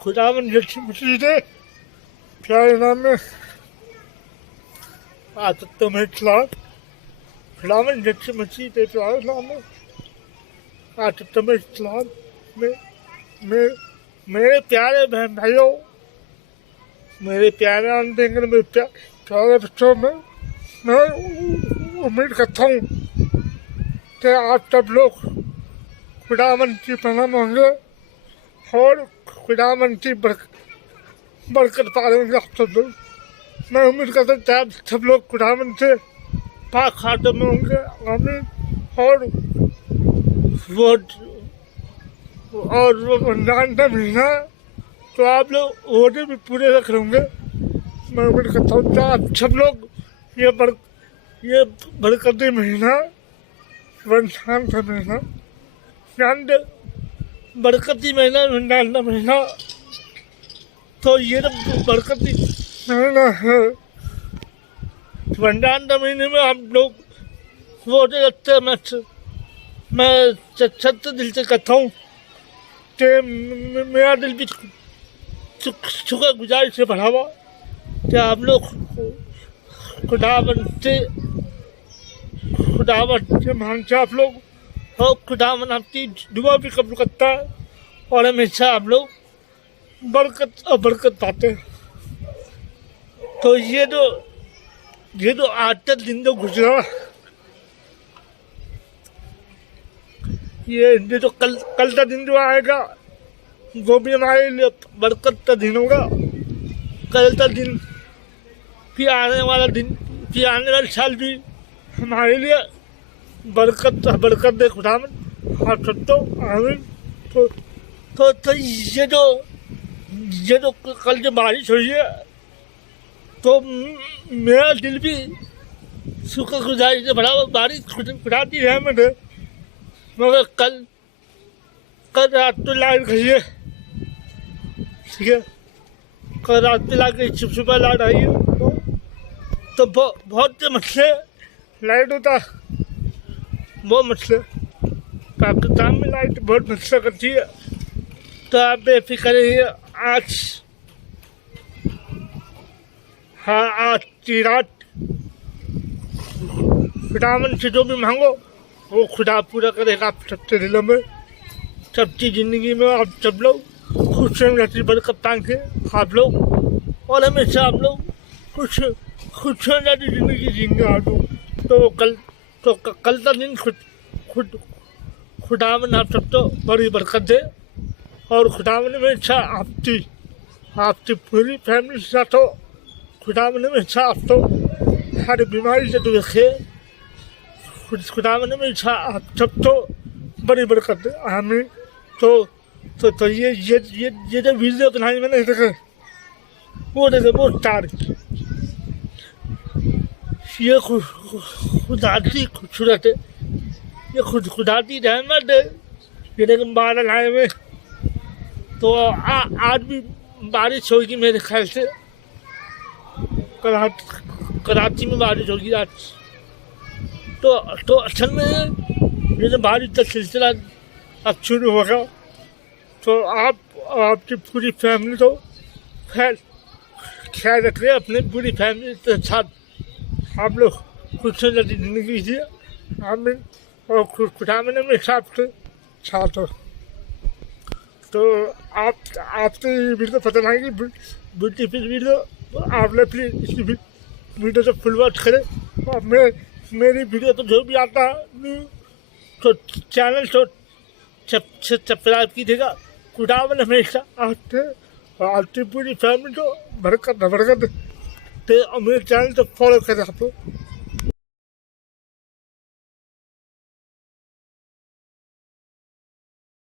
खुदावन जैसी मसीह है प्यारे नाम में आज तो मैं इस्लाम खुदावन जैसी मसीह है प्यारे नाम में आज तो मैं इस्लाम में मेरे प्यारे बहन भाइयों, मेरे प्यारे आंधेंगे मेरे प्यारे बच्चों में मैं उम्मीद करता हूँ कि आप सब लोग खुदावन की पनाह होंगे और खुदावन की बरकत पालेंगे आप सब लोग। मैं उम्मीद करता हूँ कि आप सब लोग खुदावन से पाक खाते में होंगे, आमीन। और वो रमजान का महीना तो आप लोग रोजे भी पूरे रख होंगे। मैं उम्मीद करता हूँ कि आप सब लोग ये बरकती महीना रमजान का महीना बरकती महीना रमजान का महीना तो ये बरकती महीना है। रमजान के महीने में हम लोग रोजे रखते हैं। मैं सच्चे दिल से कहता हूँ कि मेरा दिल भी शुक्र गुजारिश से भरा हुआ कि आप लोग खुदावन से मानते आप लोग और खुदावन आपकी दुआ भी कबूल करता है और हमेशा आप लोग बरकत पाते हैं। तो ये जो आज तक दिन जो गुजरा, ये जो कल का दिन जो आएगा वो भी हमारे लिए बरकत का दिन होगा। कल का दिन फिर आने वाला दिन फिर आने वाले साल भी हमारे लिए बरकत दे खुदावन आप सब तो आमीन। तो ये जो कल जो बारिश हुई है तो मेरा दिल भी शुक्रगुजारी से भरा हुआ। बारिश खुदा की रहमत है, मगर कल रात तो लाइट गई है, ठीक है। कल रात पे लाइट गई, सुबह लाइट आई है तो बहुत से मसले लाइट होता, बहुत मसले पाकिस्तान में लाइट बहुत मसला करती है। तो आप बेफिक्र रहिए। आज की रात खुदावन से जो भी मांगो वो खुदा पूरा करेगा आप सबके दिलों में, सबकी ज़िंदगी में। आप सब लोग खुश रहती बरकत पाएंगे आप लोग और हमेशा आप लोग खुश रहती ज़िंदगी जिएंगे आप लोग। तो कल का दिन खुदावन आप सब तो बड़ी बरकत दे और खुदावन हमेशा आपकी पूरी फैमिली के साथ हो। खुदावन हमेशा आप तो हर बीमारी से दूर रखे। खुदावन हमेशा आप सब तो बड़ी बरकत दे, आमीन। तो ये जो वीडियो बनाई मैंने देखे वो स्टार ये खुदा की खूबसूरत है, ये खुदा की रहमत है। ये लेकिन बादल आए हुए तो आज भी बारिश होगी मेरे ख्याल से। कराची में बारिश होगी आज। तो असल में ये जो बारिश का सिलसिला अब शुरू होगा तो आपकी पूरी फैमिली तो ख्याल रखिए, अपने पूरी फैमिली के साथ आप लोग खुश रहती ज़िंदगी जिए, आमीन। और खुदावन में साथ हो। तो आपसे ये वीडियो पसंद आएगी ब्यूटीफुल वीडियो, आप लोग प्लीज़ इस वीडियो से फुल वॉच करें। और मेरी वीडियो तो जो भी आता है तो चैनल तो सब्सक्राइब कीजिएगा। खुदावन हमेशा आपकी पूरी फैमिली को बरकत तो मेरे चैनल तो फॉलो करें आप लोग।